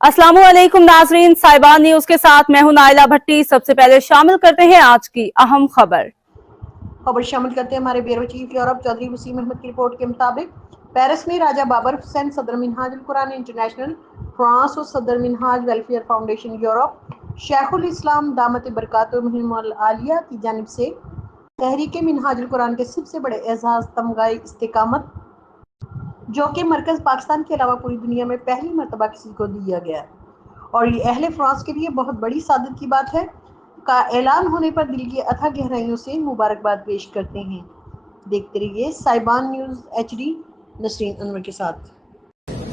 अस्सलाम वालेकुम नाजरीन, साहिबान न्यूज के साथ मैं हूं नाइला भट्टी। सबसे पहले शामिल करते हैं आज की अहम खबर शामिल करते हैं हमारे bureau chief Europe Chaudhry Waseem Ahmad की रिपोर्ट के मुताबिक पेरिस में राजा बाबर हुसैन सदर मिनहाज अल कुरान इंटरनेशनल फ्रांस और सदर मिनहाज वेलफेयर फाउंडेशन यूरोप शेखुल इस्लाम दामत बरकातुहू मुहिम अल आलिया की जानिब से तहरीक मिनहाज अल कुरान के सबसे बड़े एजाज तमगाए इस्तिकामत, जो कि मरकज पाकिस्तान के अलावा पूरी दुनिया में पहली मरतबा किसी को दिया गया और ये अहले फ्रांस के लिए बहुत बड़ी सादत की बात है का ऐलान होने पर दिल की अथाह गहराइयों से मुबारकबाद पेश करते हैं। देखते रहिए साहिबान न्यूज HD नसरीन अनवर के साथ।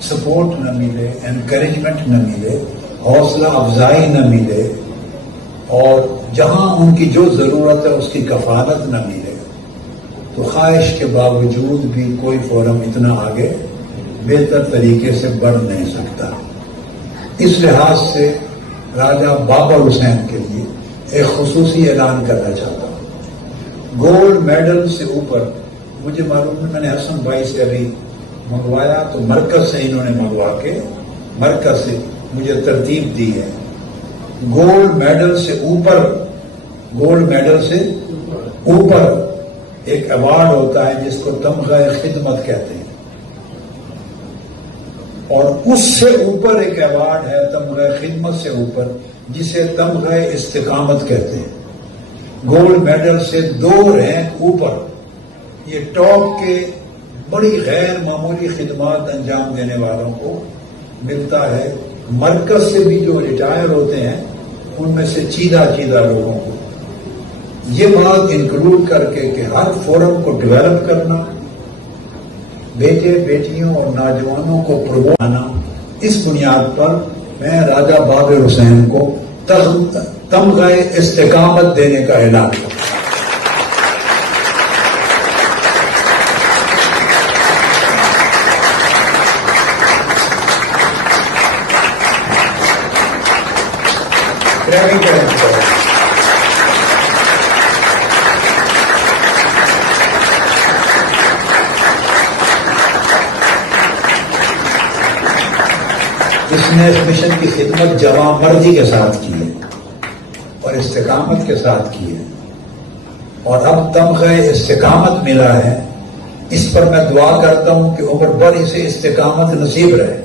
सपोर्ट न मिले, एनकरेजमेंट न मिले, हौसला अफजाई न मिले और जहां उनकी जो जरूरत है उसकी कफालत न मिले तो ख्वाहिश के बावजूद भी कोई फोरम इतना आगे बेहतर तरीके से बढ़ नहीं सकता। इस लिहाज से राजा बाबर हुसैन के लिए एक खुसूसी ऐलान करना चाहता हूँ। गोल्ड मेडल से ऊपर मुझे मालूम है, मैंने हसन भाई से अभी मंगवाया तो मरकज से इन्होंने मंगवा के मरकज से मुझे तरतीब दी है। गोल्ड मेडल से ऊपर, गोल्ड मेडल से ऊपर एक अवार्ड होता है जिसको तमग़े खिदमत कहते हैं और उससे ऊपर एक अवार्ड है तमग़े खिदमत से ऊपर जिसे तमग़े इस्तिकामत कहते हैं। गोल्ड मेडल से 2 रैंक ऊपर ये टॉप के बड़ी गैर मामूली खिदमत अंजाम देने वालों को मिलता है। मरकज से भी जो रिटायर होते हैं उनमें से चीदा लोगों को ये बात इंक्लूड करके कि हर फोरम को डेवलप करना, बेटे बेटियों और नौजवानों को प्रमोट करना, इस बुनियाद पर मैं राजा बाबर हुसैन को तमग़े इस्तिकामत देने का ऐलान करता हूं। इसने इस मिशन की खिदमत जवां-मर्दी के साथ की है और इस्तिकामत के साथ की है और अब तमग़े इस्तिकामत मिला है। इस पर मैं दुआ करता हूं कि उम्र भर इसे इस्तिकामत नसीब रहे।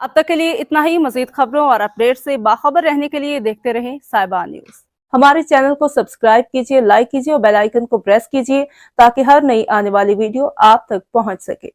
अब तक के लिए इतना ही। मजीद खबरों और अपडेट से बाखबर रहने के लिए देखते रहें साहिबान न्यूज। हमारे चैनल को सब्सक्राइब कीजिए, लाइक कीजिए और बेल आइकन को प्रेस कीजिए ताकि हर नई आने वाली वीडियो आप तक पहुंच सके।